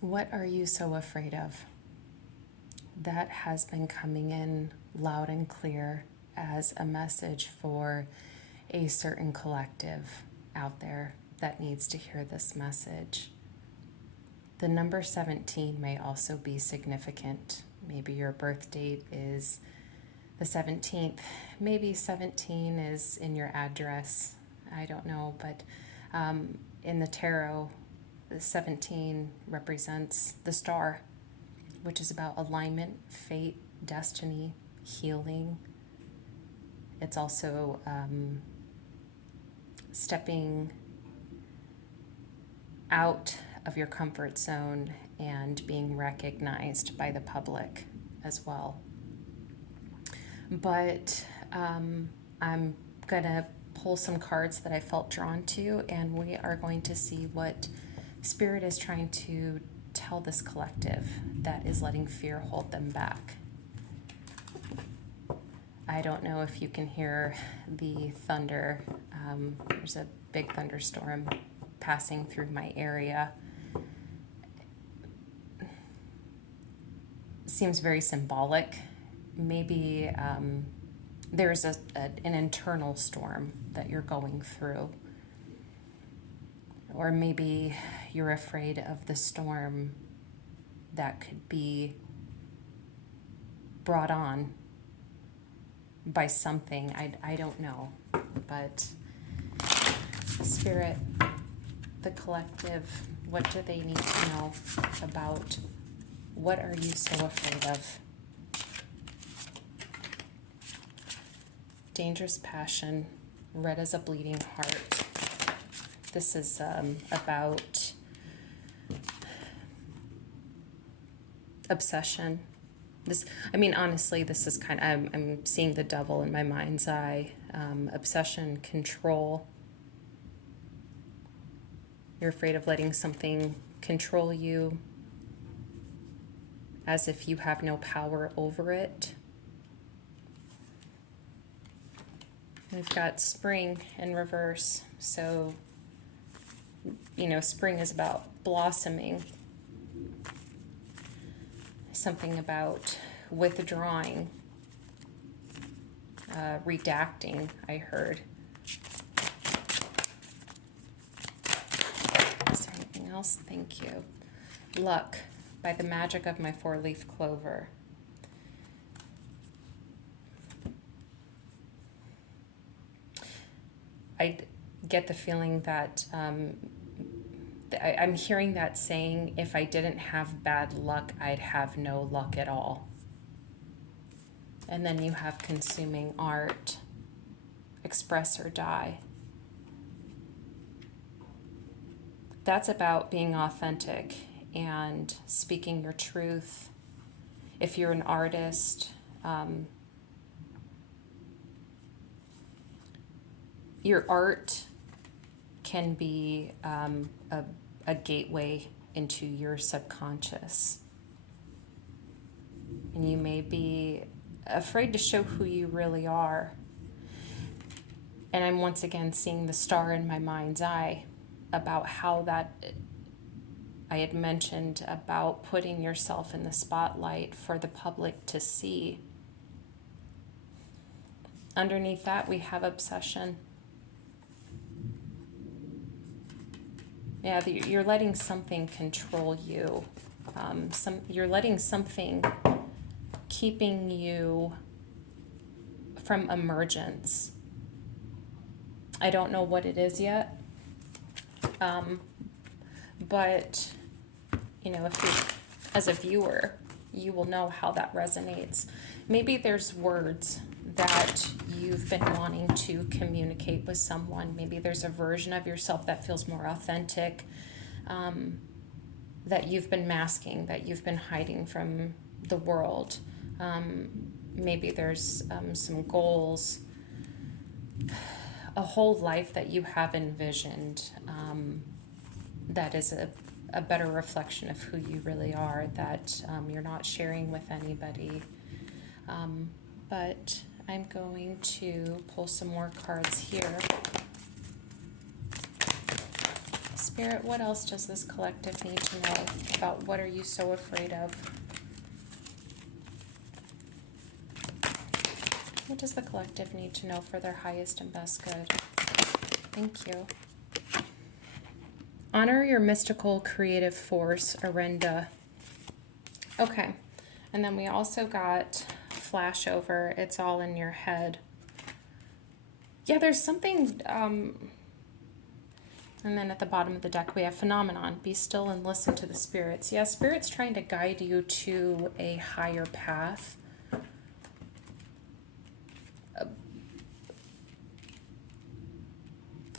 What are you so afraid of? That has been coming in loud and clear as a message for a certain collective out there that needs to hear this message. The number 17 may also be significant. Maybe your birth date is the 17th. Maybe 17 is in your address. I don't know, but in the tarot, the 17 represents the star, which is about alignment, fate, destiny, healing. It's also stepping out of your comfort zone and being recognized by the public as well. But I'm going to pull some cards that I felt drawn to, and we are going to see what Spirit is trying to tell this collective that is letting fear hold them back. I don't know if you can hear the thunder. There's a big thunderstorm passing through my area. Seems very symbolic. Maybe there's an internal storm that you're going through. Or maybe you're afraid of the storm that could be brought on by something. I don't know. But Spirit, the collective, what do they need to know about what are you so afraid of? Dangerous passion, red as a bleeding heart. This is about obsession. Honestly, this is kind of, I'm seeing the devil in my mind's eye. Obsession, control. You're afraid of letting something control you as if you have no power over it. We've got spring in reverse. So, spring is about blossoming. Something about withdrawing, redacting, I heard. Is there anything else? Thank you. Luck, by the magic of my four-leaf clover. I get the feeling that I'm hearing that saying, if I didn't have bad luck, I'd have no luck at all. And then you have consuming art, express or die. That's about being authentic and speaking your truth. If you're an artist, your art can be a gateway into your subconscious. And you may be afraid to show who you really are. And I'm once again seeing the star in my mind's eye about how that I had mentioned about putting yourself in the spotlight for the public to see. Underneath that, we have obsession. Yeah, you're letting something control you. You're letting something keeping you from emergence. I don't know what it is yet, but if you, as a viewer, you will know how that resonates. Maybe there's words that you've been wanting to communicate with someone. Maybe there's a version of yourself that feels more authentic, that you've been masking, that you've been hiding from the world. Maybe there's some goals, a whole life that you have envisioned that is a better reflection of who you really are, that you're not sharing with anybody. But I'm going to pull some more cards here. Spirit, what else does this collective need to know about what are you so afraid of? What does the collective need to know for their highest and best good? Thank you. Honor your mystical creative force, Arenda. Okay, and then we also got flashover. It's all in your head. Yeah, there's something, and then at the bottom of the deck we have phenomenon. Be still and listen to the spirits. Yeah, spirit's trying to guide you to a higher path.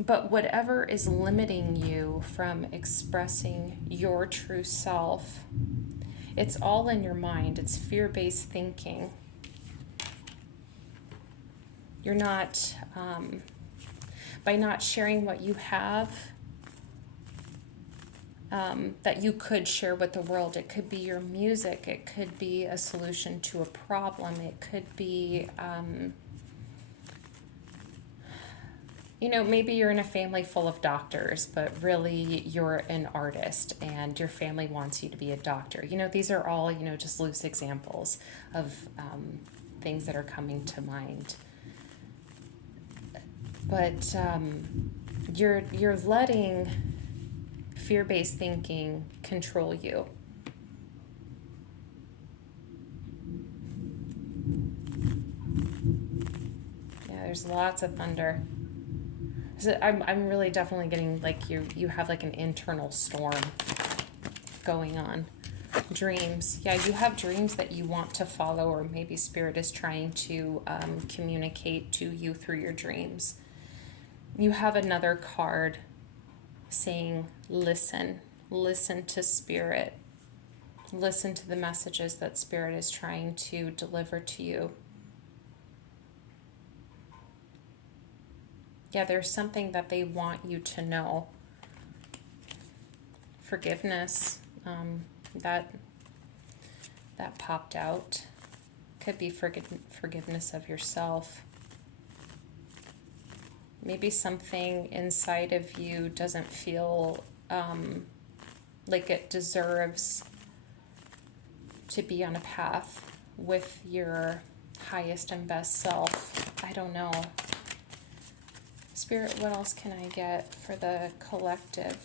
But whatever is limiting you from expressing your true self, it's all in your mind. It's fear-based thinking. You're not, by not sharing what you have, that you could share with the world. It could be your music. It could be a solution to a problem. It could be, you know, maybe you're in a family full of doctors, but really you're an artist and your family wants you to be a doctor. You know, these are all, you know, just loose examples of things that are coming to mind. But you're letting fear-based thinking control you. Yeah, there's lots of thunder. So I'm really definitely getting like you have like an internal storm going on. Dreams. Yeah, you have dreams that you want to follow, or maybe spirit is trying to communicate to you through your dreams. You have another card saying, listen. Listen to spirit. Listen to the messages that spirit is trying to deliver to you. Yeah, there's something that they want you to know. Forgiveness, that popped out. Could be forgiveness of yourself. Maybe something inside of you doesn't feel like it deserves to be on a path with your highest and best self. I don't know. Spirit, what else can I get for the collective?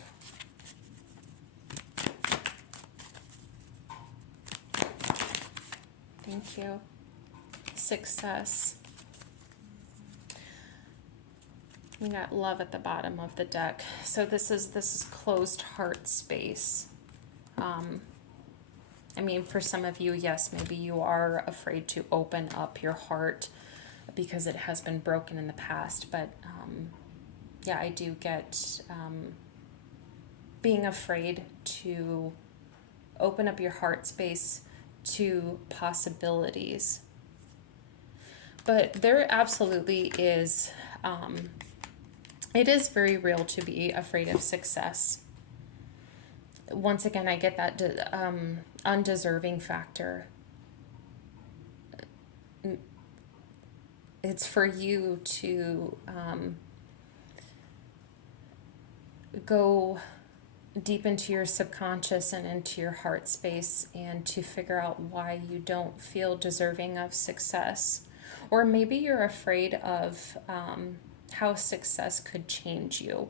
Thank you. Success. We got love at the bottom of the deck. So this is closed heart space. I mean, for some of you, yes, maybe you are afraid to open up your heart because it has been broken in the past. But yeah, I do get being afraid to open up your heart space to possibilities. But there absolutely is, it is very real to be afraid of success. Once again, I get that undeserving factor. It's for you to go deep into your subconscious and into your heart space and to figure out why you don't feel deserving of success. Or maybe you're afraid of how success could change you.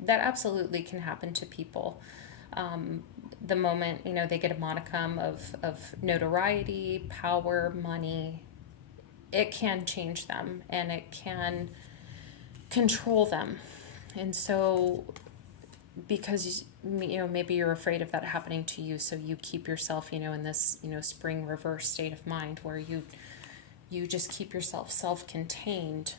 That absolutely can happen to people. The moment, you know, they get a modicum of notoriety, power, money, it can change them and it can control them. And so because, you know, maybe you're afraid of that happening to you, so you keep yourself, you know, in this, you know, spring reverse state of mind where you just keep yourself self-contained.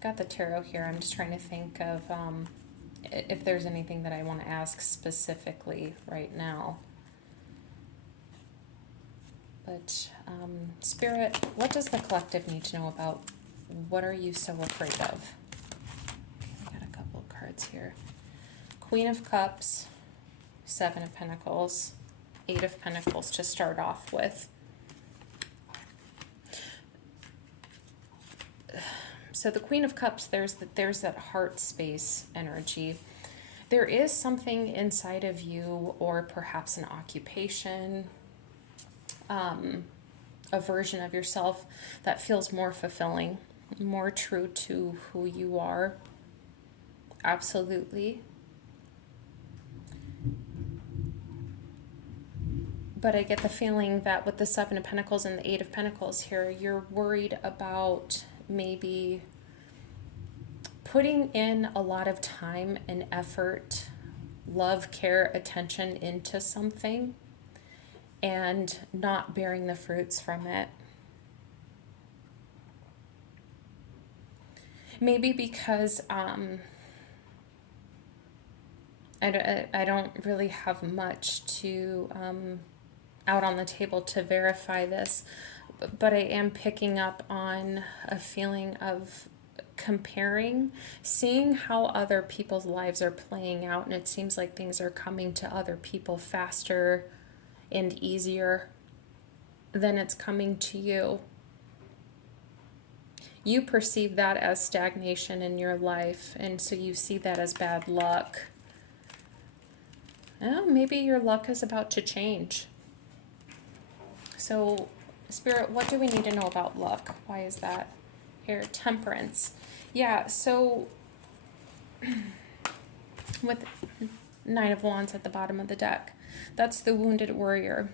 Got the tarot here. I'm just trying to think of if there's anything that I want to ask specifically right now. But Spirit, what does the collective need to know about what are you so afraid of? Okay, I got a couple of cards here. Queen of Cups, Seven of Pentacles, Eight of Pentacles to start off with. So the Queen of Cups, there's that heart space energy. There is something inside of you, or perhaps an occupation, a version of yourself that feels more fulfilling, more true to who you are. Absolutely. But I get the feeling that with the Seven of Pentacles and the Eight of Pentacles here, you're worried about maybe putting in a lot of time and effort, love, care, attention into something and not bearing the fruits from it. Maybe because I don't really have much to out on the table to verify this, but I am picking up on a feeling of comparing, seeing how other people's lives are playing out, and it seems like things are coming to other people faster and easier than it's coming to you. You perceive that as stagnation in your life, and so you see that as bad luck. Well, maybe your luck is about to change. So, Spirit, what do we need to know about luck? Why is that here? Temperance. Yeah, so with Nine of Wands at the bottom of the deck, that's the wounded warrior.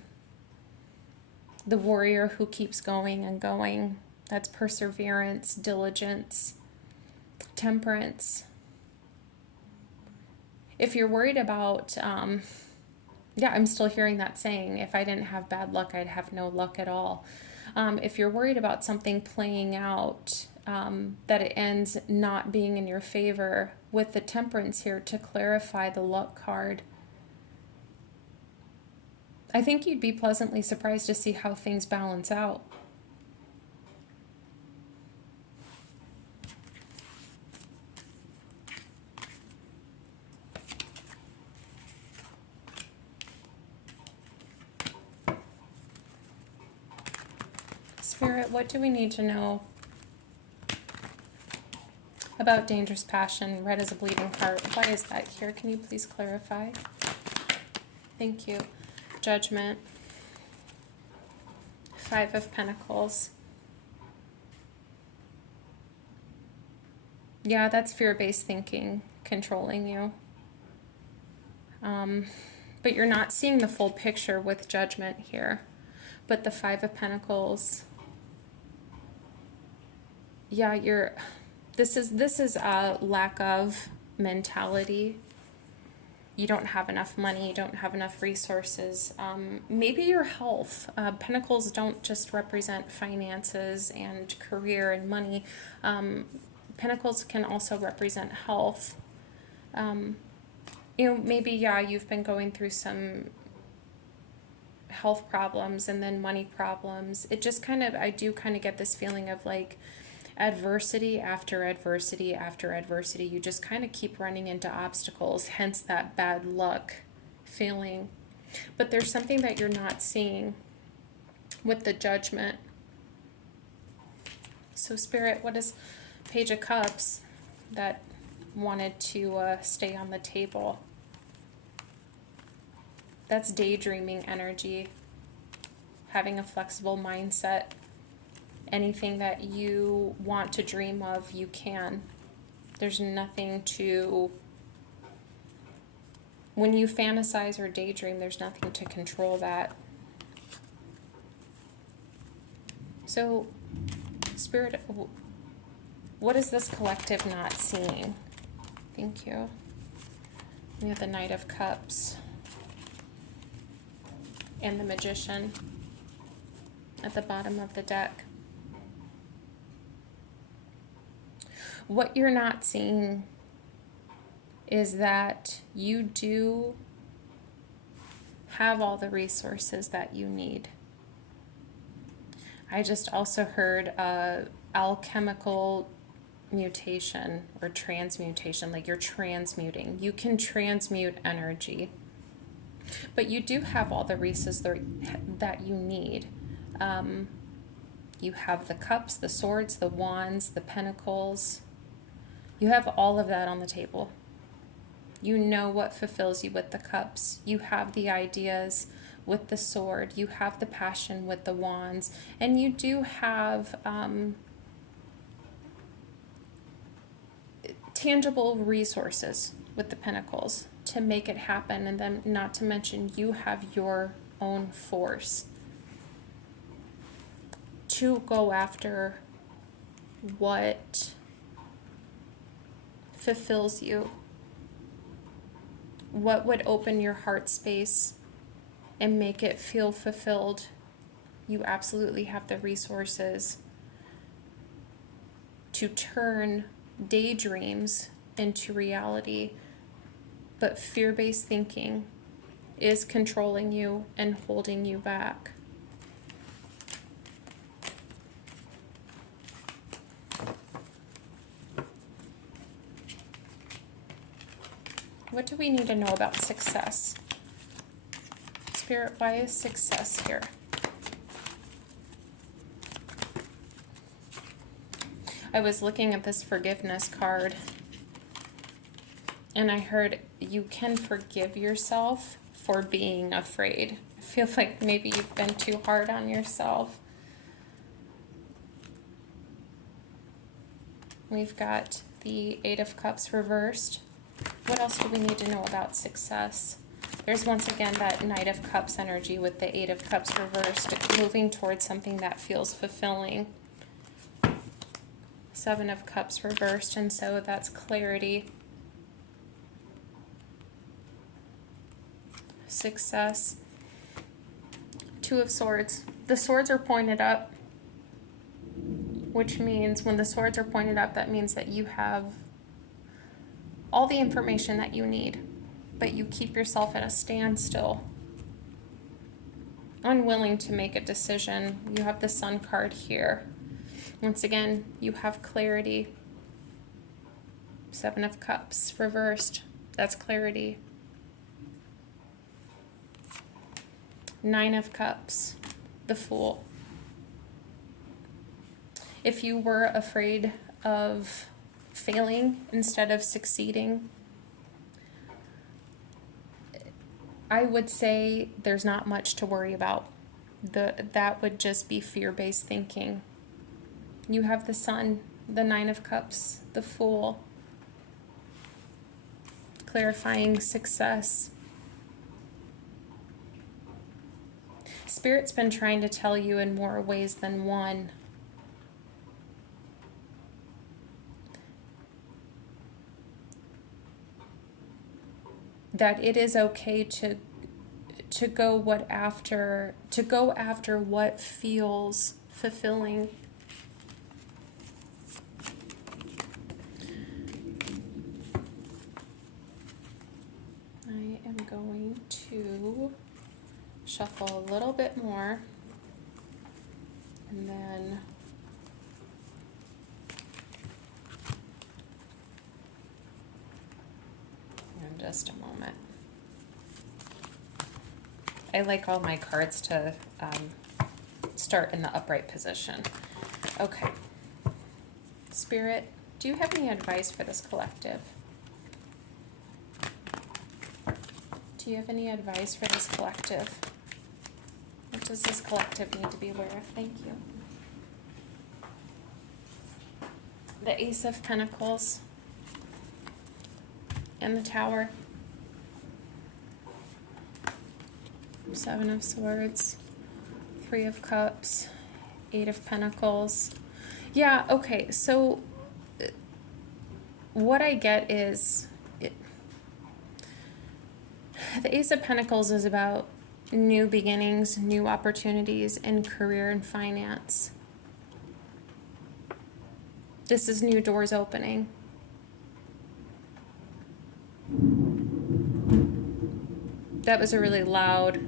The warrior who keeps going and going. That's perseverance, diligence, temperance. If you're worried about, I'm still hearing that saying, if I didn't have bad luck, I'd have no luck at all. If you're worried about something playing out, that it ends not being in your favor, with the temperance here to clarify the luck card, I think you'd be pleasantly surprised to see how things balance out. Spirit, what do we need to know about dangerous passion, red as a bleeding heart? Why is that here? Can you please clarify? Thank you. Judgment. Five of Pentacles. Yeah, that's fear-based thinking controlling you. But you're not seeing the full picture with Judgment here. But the Five of Pentacles, yeah, this is a lack of mentality. You don't have enough money, you don't have enough resources. Maybe your health. Pentacles don't just represent finances and career and money. Pentacles can also represent health. Maybe, you've been going through some health problems and then money problems. It just I do get this feeling of like adversity after adversity after adversity. You just keep running into obstacles, hence that bad luck feeling. But there's something that you're not seeing with the Judgment. So Spirit, what is Page of Cups that wanted to stay on the table? That's daydreaming energy, having a flexible mindset. Anything that you want to dream of, you can. There's nothing to... When you fantasize or daydream, there's nothing to control that. So, Spirit, what is this collective not seeing? Thank you. We have the Knight of Cups and the Magician at the bottom of the deck. What you're not seeing is that you do have all the resources that you need. I just also heard alchemical mutation or transmutation, like you're transmuting. You can transmute energy, but you do have all the resources that you need. You have the cups, the swords, the wands, the pentacles. You have all of that on the table. You know what fulfills you with the cups. You have the ideas with the sword. You have the passion with the wands. And you do have tangible resources with the pentacles to make it happen. And then not to mention you have your own force to go after what fulfills you, what would open your heart space and make it feel fulfilled. You absolutely have the resources to turn daydreams into reality, but fear-based thinking is controlling you and holding you back. What do we need to know about success? Spirit, why is success here? I was looking at this forgiveness card, and I heard you can forgive yourself for being afraid. I feel like maybe you've been too hard on yourself. We've got the Eight of Cups reversed. What else do we need to know about success? There's once again that Knight of Cups energy with the Eight of Cups reversed, moving towards something that feels fulfilling. Seven of Cups reversed, and so that's clarity. Success. Two of Swords. The swords are pointed up, which means when the swords are pointed up, that means that you have all the information that you need, but you keep yourself at a standstill, unwilling to make a decision. You have the Sun card here. Once again, you have clarity. Seven of Cups reversed. That's clarity. Nine of Cups, the Fool. If you were afraid of failing instead of succeeding, I would say there's not much to worry about. That would just be fear-based thinking. You have the Sun, the Nine of Cups, the Fool, clarifying success. Spirit's been trying to tell you in more ways than one that it is okay to go after what feels fulfilling. I am going to shuffle a little bit more, and then in just a moment. I like all my cards to start in the upright position. Okay. Spirit, do you have any advice for this collective? Do you have any advice for this collective? What does this collective need to be aware of? Thank you. The Ace of Pentacles and the Tower. Seven of Swords, Three of Cups, Eight of Pentacles. Yeah, okay, so what I get is the Ace of Pentacles is about new beginnings, new opportunities in career and finance. This is new doors opening. That was a really loud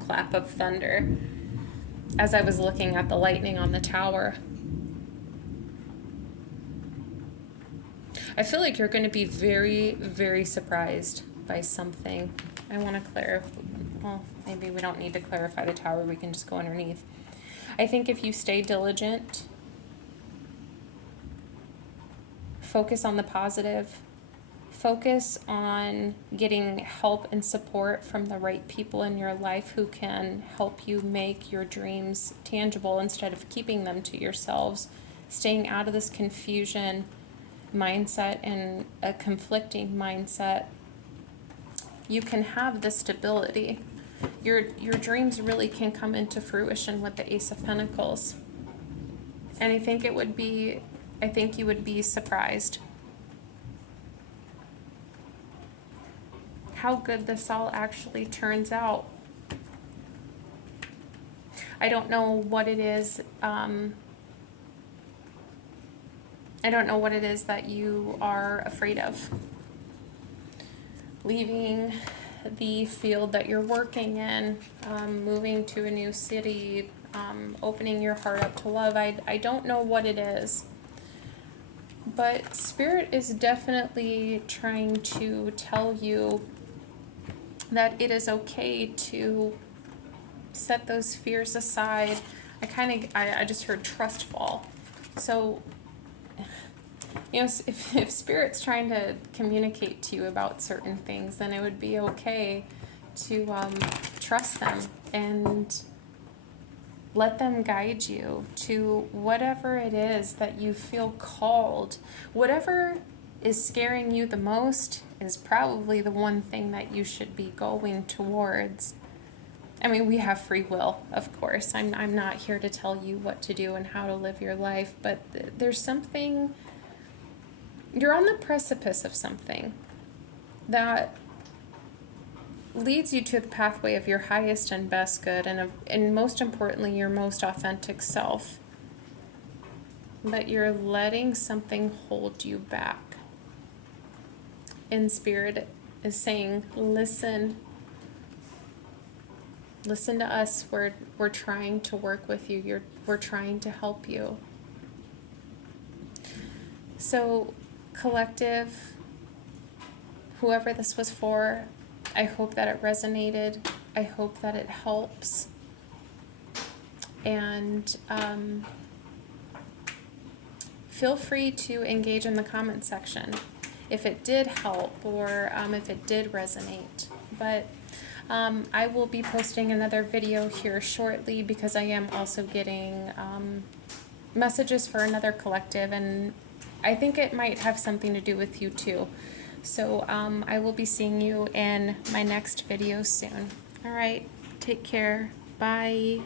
clap of thunder as I was looking at the lightning on the tower. I feel like you're going to be very, very surprised by something. I want to clarify, well, maybe we don't need to clarify the tower, we can just go underneath. I think if you stay diligent, focus on the positive, focus on getting help and support from the right people in your life who can help you make your dreams tangible instead of keeping them to yourselves, staying out of this confusion mindset and a conflicting mindset, you can have the stability. Your dreams really can come into fruition with the Ace of Pentacles. And I think you would be surprised how good this all actually turns out. I don't know what it is. I don't know what it is that you are afraid of. Leaving the field that you're working in, moving to a new city, opening your heart up to love. I don't know what it is. But Spirit is definitely trying to tell you that it is okay to set those fears aside. I just heard trust fall. So, if Spirit's trying to communicate to you about certain things, then it would be okay to trust them and let them guide you to whatever it is that you feel called. Whatever is scaring you the most is probably the one thing that you should be going towards. I mean, we have free will, of course. I'm not here to tell you what to do and how to live your life, but there's something. You're on the precipice of something that leads you to the pathway of your highest and best good, and most importantly, your most authentic self. But you're letting something hold you back. And Spirit is saying, listen. Listen to us. We're trying to work with you. We're trying to help you. So, collective, whoever this was for, I hope that it resonated. I hope that it helps. And feel free to engage in the comment section if it did help or if it did resonate. But I will be posting another video here shortly because I am also getting messages for another collective, and I think it might have something to do with you too. So I will be seeing you in my next video soon. All right, take care. Bye.